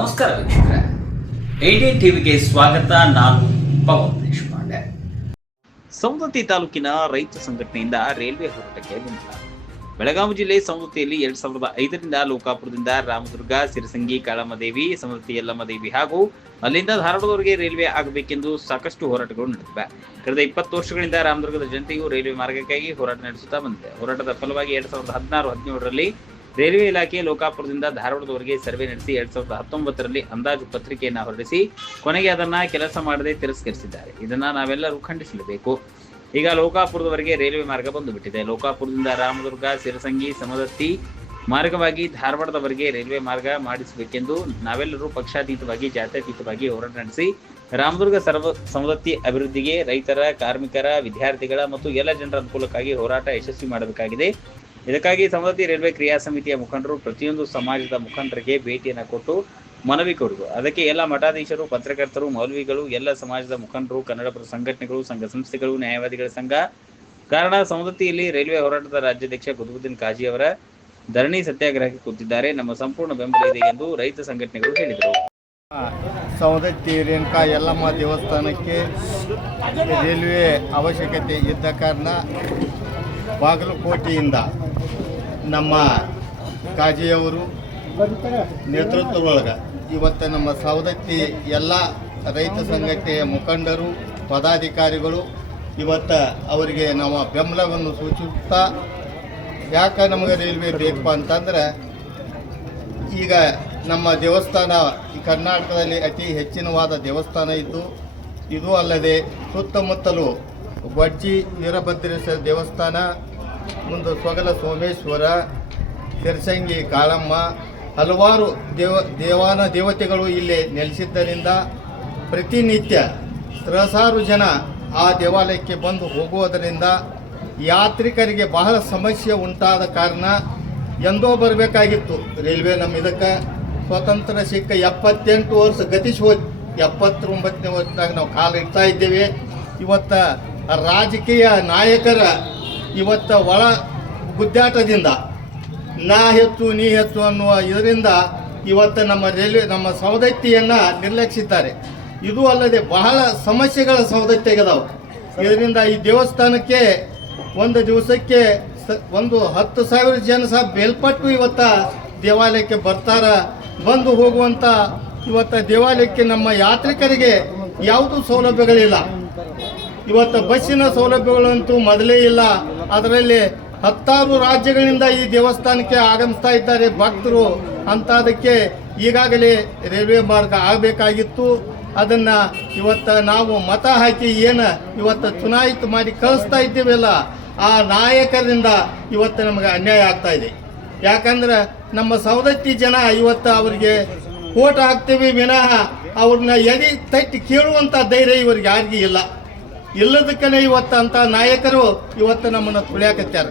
ನಮಸ್ಕಾರ ವೀಕ್ಷಕರೇ. ಐಡಿ ಟಿವಿಗೆ ಸ್ವಾಗತ. ನಾನು ಪವನ್ ದೇಶಪಾಂಡೆ. ಸವದತ್ತಿ ತಾಲೂಕಿನ ರೈತ ಸಂಘಟನೆಯಿಂದ ರೈಲ್ವೆ ಹೋರಾಟಕ್ಕೆ ಬೆಂಬಲ. ಬೆಳಗಾವಿ ಜಿಲ್ಲೆ ಸವದತ್ತಿಯಲ್ಲಿ ಎರಡ್ ಸಾವಿರದ ಐದರಿಂದ ಲೋಕಾಪುರದಿಂದ ರಾಮದುರ್ಗ, ಸಿರಸಂಗಿ, ಕಾಳಮ್ಮದೇವಿ ಸವದತ್ತಿ ಯಲ್ಲಮ್ಮದೇವಿ ಹಾಗೂ ಅಲ್ಲಿಂದ ಧಾರವಾಡದವರೆಗೆ ರೈಲ್ವೆ ಆಗಬೇಕೆಂದು ಸಾಕಷ್ಟು ಹೋರಾಟಗಳು ನಡೆದಿವೆ. ಕಳೆದ ಇಪ್ಪತ್ತು ವರ್ಷಗಳಿಂದ ರಾಮದುರ್ಗದ ಜನತೆಯು ರೈಲ್ವೆ ಮಾರ್ಗಕ್ಕಾಗಿ ಹೋರಾಟ ನಡೆಸುತ್ತಾ ಬಂದಿದೆ. ಹೋರಾಟದ ಫಲವಾಗಿ ಎರಡ್ ಸಾವಿರದ ಹದಿನಾರು, ಹದಿನೇಳರಲ್ಲಿ ರೈಲ್ವೆ ಇಲಾಖೆ ಲೋಕಾಪುರದಿಂದ ಧಾರವಾಡದವರೆಗೆ ಸರ್ವೆ ನಡೆಸಿ ಎರಡ್ ಸಾವಿರದ ಹತ್ತೊಂಬತ್ತರಲ್ಲಿ ಅಂದಾಜು ಪತ್ರಿಕೆಯನ್ನು ಹೊರಡಿಸಿ ಕೊನೆಗೆ ಅದನ್ನ ಕೆಲಸ ಮಾಡದೆ ತಿರಸ್ಕರಿಸಿದ್ದಾರೆ. ಇದನ್ನ ನಾವೆಲ್ಲರೂ ಖಂಡಿಸಲೇಬೇಕು. ಈಗ ಲೋಕಾಪುರದವರೆಗೆ ರೈಲ್ವೆ ಮಾರ್ಗ ಬಂದು ಬಿಟ್ಟಿದೆ ಲೋಕಾಪುರದಿಂದ ರಾಮದುರ್ಗ, ಸಿರಸಂಗಿ, ಸಮದತ್ತಿ ಮಾರ್ಗವಾಗಿ ಧಾರವಾಡದವರೆಗೆ ರೈಲ್ವೆ ಮಾರ್ಗ ಮಾಡಿಸಬೇಕೆಂದು ನಾವೆಲ್ಲರೂ ಪಕ್ಷಾತೀತವಾಗಿ, ಜಾತ್ಯತೀತವಾಗಿ ಹೋರಾಟ ನಡೆಸಿ ರಾಮದುರ್ಗ, ಸರ್ವ, ಸಮದತ್ತಿ ಅಭಿವೃದ್ಧಿಗೆ ರೈತರ, ಕಾರ್ಮಿಕರ, ವಿದ್ಯಾರ್ಥಿಗಳ ಮತ್ತು ಎಲ್ಲ ಜನರ ಅನುಕೂಲಕ್ಕಾಗಿ ಹೋರಾಟ ಯಶಸ್ವಿ ಮಾಡಬೇಕಾಗಿದೆ. ಇದಕ್ಕಾಗಿ ಸಮದತ್ತಿ ರೈಲ್ವೆ ಕ್ರಿಯಾ ಸಮಿತಿಯ ಮುಖಂಡರು ಪ್ರತಿಯೊಂದು ಸಮಾಜದ ಮುಖಂಡರಿಗೆ ಭೇಟಿಯನ್ನು ಕೊಟ್ಟು ಮನವಿ ಕೊಡುವುದು ಅದಕ್ಕೆ ಎಲ್ಲ ಮಠಾಧೀಶರು, ಪತ್ರಕರ್ತರು, ಮೌಲ್ವಿಗಳು, ಎಲ್ಲ ಸಮಾಜದ ಮುಖಂಡರು ಕನ್ನಡಪರ ಸಂಘಟನೆಗಳು, ಸಂಘ ಸಂಸ್ಥೆಗಳು, ನ್ಯಾಯವಾದಿಗಳ ಸಂಘ, ಕಾರಣ ಸಮೃದ್ಧಿಯಲ್ಲಿ ರೈಲ್ವೆ ಹೋರಾಟದ ರಾಜ್ಯಾಧ್ಯಕ್ಷ ಕುತುಬುದ್ದೀನ್ ಕಾಜಿ ಅವರ ಧರಣಿ ಸತ್ಯಾಗ್ರಹಕ್ಕೆ ಕೂತಿದ್ದಾರೆ. ನಮ್ಮ ಸಂಪೂರ್ಣ ಬೆಂಬಲ ಇದೆ ಎಂದು ರೈತ ಸಂಘಟನೆಗಳು ಹೇಳಿದರು. ಸವದತ್ತಿ, ರೇಣುಕಾ, ಯಲ್ಲಮ್ಮ ದೇವಸ್ಥಾನಕ್ಕೆ ರೈಲ್ವೆ ಅವಶ್ಯಕತೆ ಇದ್ದ ಕಾರಣ ಬಾಗಲಕೋಟೆಯಿಂದ ನಮ್ಮ ಕಾಜಿಯವರು ನೇತೃತ್ವದೊಳಗೆ ಇವತ್ತು ನಮ್ಮ ಸವದತ್ತಿ ಎಲ್ಲ ರೈತ ಸಂಘಟನೆಯ ಮುಖಂಡರು, ಪದಾಧಿಕಾರಿಗಳು ಇವತ್ತು ಅವರಿಗೆ ನಾವು ಬೆಂಬಲವನ್ನು ಸೂಚಿಸುತ್ತಾ ಯಾಕೆ ನಮಗೆ ರೈಲ್ವೆ ಬೇಕಪ್ಪ ಅಂತಂದ್ರೆ ಈಗ ನಮ್ಮ ದೇವಸ್ಥಾನ ಈ ಕರ್ನಾಟಕದಲ್ಲಿ ಅತಿ ಹೆಚ್ಚಿನವಾದ ದೇವಸ್ಥಾನ ಇದ್ದು, ಇದು ಅಲ್ಲದೆ ಸುತ್ತಮುತ್ತಲು ಬಡ್ಜಿ ವೀರಭದ್ರೇಶ್ವರ ದೇವಸ್ಥಾನ ಮುಂದೆ ಸೊಗಲ ಸೋಮೇಶ್ವರ ಸಿರಸಂಗಿ ಕಾಳಮ್ಮ, ಹಲವಾರು ದೇವ, ದೇವಾನ ದೇವತೆಗಳು ಇಲ್ಲಿ ನೆಲೆಸಿದ್ದರಿಂದ ಪ್ರತಿನಿತ್ಯ ಸಹಸಾರು ಜನ ಆ ದೇವಾಲಯಕ್ಕೆ ಬಂದು ಹೋಗುವುದರಿಂದ ಯಾತ್ರಿಕರಿಗೆ ಬಹಳ ಸಮಸ್ಯೆ ಉಂಟಾದ ಕಾರಣ ಎಂದೋ ಬರಬೇಕಾಗಿತ್ತು. ರೈಲ್ವೆ ನಮ್ಮ ಇದಕ್ಕೆ ಸ್ವತಂತ್ರ ಸಿಕ್ಕ ಎಪ್ಪತ್ತೆಂಟು ವರ್ಷ ಗತಿಸಿ ಹೋದ್ ಎಪ್ಪತ್ತೊಂಬತ್ತನೇ ವರ್ಷದಾಗ ನಾವು ಕಾಲ ಇಡ್ತಾ ಇದ್ದೇವೆ. ಇವತ್ತು ರಾಜಕೀಯ ನಾಯಕರ ಇವತ್ತು ಒಳ ಗುದ್ದಾಟದಿಂದ ನಾ ಹೆತ್ತು, ನೀ ಹೆಚ್ಚು ಅನ್ನುವ ಇದರಿಂದ ಇವತ್ತು ನಮ್ಮ ರೈಲ್ವೆ, ನಮ್ಮ ಸವದತ್ತಿಯನ್ನು ನಿರ್ಲಕ್ಷಿಸಿದ್ದಾರೆ ಇದು ಅಲ್ಲದೆ ಬಹಳ ಸಮಸ್ಯೆಗಳ ಸವದತ್ತಿಯಾಗದಾವೆ ಇದರಿಂದ ಈ ದೇವಸ್ಥಾನಕ್ಕೆ ಒಂದು ದಿವಸಕ್ಕೆ ಸ, ಒಂದು ಹತ್ತು ಸಾವಿರ ಜನ ಸಹ ಬೇಲ್ಪಟ್ಟು ಇವತ್ತ ದೇವಾಲಯಕ್ಕೆ ಬರ್ತಾರ. ಬಂದು ಹೋಗುವಂಥ ಇವತ್ತ ದೇವಾಲಯಕ್ಕೆ ನಮ್ಮ ಯಾತ್ರಿಕರಿಗೆ ಯಾವುದೂ ಸೌಲಭ್ಯಗಳಿಲ್ಲ. ಇವತ್ತು ಬಸ್ಸಿನ ಸೌಲಭ್ಯಗಳಂತೂ ಮೊದಲೇ ಇಲ್ಲ. ಅದರಲ್ಲಿ ಹತ್ತಾರು ರಾಜ್ಯಗಳಿಂದ ಈ ದೇವಸ್ಥಾನಕ್ಕೆ ಆಗಮಿಸ್ತಾ ಇದ್ದಾರೆ ಭಕ್ತರು. ಅದಕ್ಕೆ ಈಗಾಗಲೇ ರೈಲ್ವೆ ಮಾರ್ಗ ಆಗಬೇಕಾಗಿತ್ತು. ಅದನ್ನು ಇವತ್ತು ನಾವು ಮತ ಹಾಕಿ ಏನು ಇವತ್ತು ಚುನಾಯಿತ ಮಾಡಿ ಕಳಿಸ್ತಾ ಇದ್ದೀವಲ್ಲ, ಆ ನಾಯಕರಿಂದ ಇವತ್ತು ನಮಗೆ ಅನ್ಯಾಯ ಆಗ್ತಾ ಇದೆ. ಯಾಕಂದ್ರೆ ನಮ್ಮ ಸವದತ್ತಿ ಜನ ಇವತ್ತು ಅವರಿಗೆ ಓಟ್ ಹಾಕ್ತೀವಿ, ವಿನಃ ಅವ್ರನ್ನ ಎಡಿ ತಟ್ಟಿ ಕೇಳುವಂಥ ಧೈರ್ಯ ಇವ್ರಿಗೆ ಯಾರಿಗೂ ಇಲ್ಲ. ಇಲ್ಲದಕ್ಕನೇ ಇವತ್ತು ಅಂಥ ನಾಯಕರು ಇವತ್ತು ನಮ್ಮನ್ನು ತುಳಿಯಾಕತ್ಯಾರ.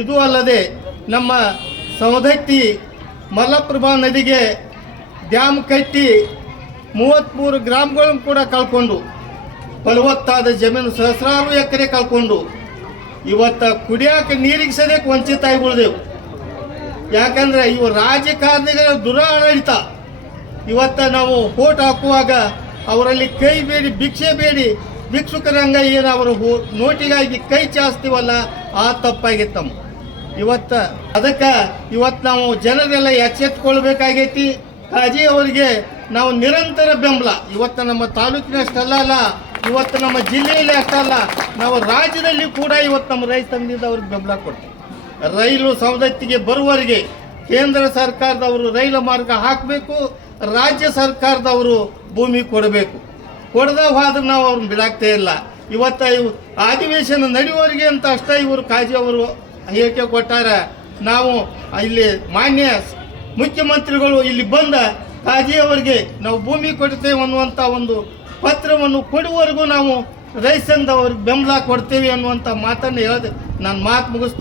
ಇದು ಅಲ್ಲದೆ ನಮ್ಮ ಸವದತ್ತಿ ಮಲಪ್ರಭಾ ನದಿಗೆ ಡ್ಯಾಮ್ ಕಟ್ಟಿ ಮೂವತ್ತ್ಮೂರು ಗ್ರಾಮಗಳನ್ನು ಕೂಡ ಕಳ್ಕೊಂಡು, ಫಲವತ್ತಾದ ಜಮೀನು ಸಹಸ್ರಾರು ಎಕರೆ ಕಳ್ಕೊಂಡು, ಇವತ್ತು ಕುಡಿಯಾಕ ನೀರಿಗೆ ಸದ್ಯಕ್ಕೆ ವಂಚಿತ ಉಳಿದೆವು ಯಾಕಂದ್ರೆ ಇವು ರಾಜಕಾರಣಿಗಳ ದುರಾಡಳಿತ ಇವತ್ತು ನಾವು ಓಟ್ ಹಾಕುವಾಗ ಅವರಲ್ಲಿ ಕೈ ಬೇಡಿ, ಭಿಕ್ಷೆ ಬೇಡಿ ಭಿಕ್ಷುಕರಂಗ ಏನು ಅವರು ಹೋ- ನೋಟಿಗಾಗಿ ಕೈ ಚಾಸ್ತೀವಲ್ಲ ಆ ತಪ್ಪಾಗಿತ್ತಮ್ಮ. ಇವತ್ತು, ಅದಕ್ಕೆ ಇವತ್ತು ನಾವು ಜನರೆಲ್ಲ ಎಚ್ಚೆತ್ಕೊಳ್ಬೇಕಾಗೈತಿ. ಕಾಜಿ ಅವರಿಗೆ ನಾವು ನಿರಂತರ ಬೆಂಬಲ. ಇವತ್ತು ನಮ್ಮ ತಾಲೂಕಿನಷ್ಟಲ್ಲ ಅಲ್ಲ, ಇವತ್ತು ನಮ್ಮ ಜಿಲ್ಲೆಯಲ್ಲಿ ಅಷ್ಟಲ್ಲ ನಾವು ರಾಜ್ಯದಲ್ಲಿ ಕೂಡ ಇವತ್ತು ನಮ್ಮ ರೈತ ಸಂಘದಿಂದ ಅವ್ರಿಗೆ ಬೆಂಬಲ ಕೊಡ್ತೀವಿ. ರೈಲು ಸವದತ್ತಿಗೆ ಬರುವವರಿಗೆ ಕೇಂದ್ರ ಸರ್ಕಾರದವರು ರೈಲು ಮಾರ್ಗ ಹಾಕಬೇಕು, ರಾಜ್ಯ ಸರ್ಕಾರದವರು ಭೂಮಿ ಕೊಡಬೇಕು. ಕೊಡದ ಹೋದ್ರೆ ನಾವು ಅವ್ರನ್ನ ಬಿಡಾಕ್ತೇ ಇಲ್ಲ. ಇವತ್ತು ಇವು ಅಧಿವೇಶನ ನಡೆಯುವವರಿಗೆ ಅಂತ ಅಷ್ಟೇ ಇವರು ಕಾಜಿ ಅವರು ಹೇಳಿಕೆ ಕೊಟ್ಟಾರ. ನಾವು ಇಲ್ಲಿ ಮಾನ್ಯ ಮುಖ್ಯಮಂತ್ರಿಗಳು ಇಲ್ಲಿ ಬಂದ ಕಾಜಿ ಅವರಿಗೆ ನಾವು ಭೂಮಿ ಕೊಡ್ತೇವೆ ಅನ್ನುವಂಥ ಒಂದು ಪತ್ರವನ್ನು ಕೊಡುವವರೆಗೂ ನಾವು ರೈತಂದವ್ರಿಗೆ ಬೆಂಬಲ ಕೊಡ್ತೇವೆ ಅನ್ನುವಂಥ ಮಾತನ್ನು ಹೇಳಿದೆ ನಾನು ಮಾತು ಮುಗಿಸ್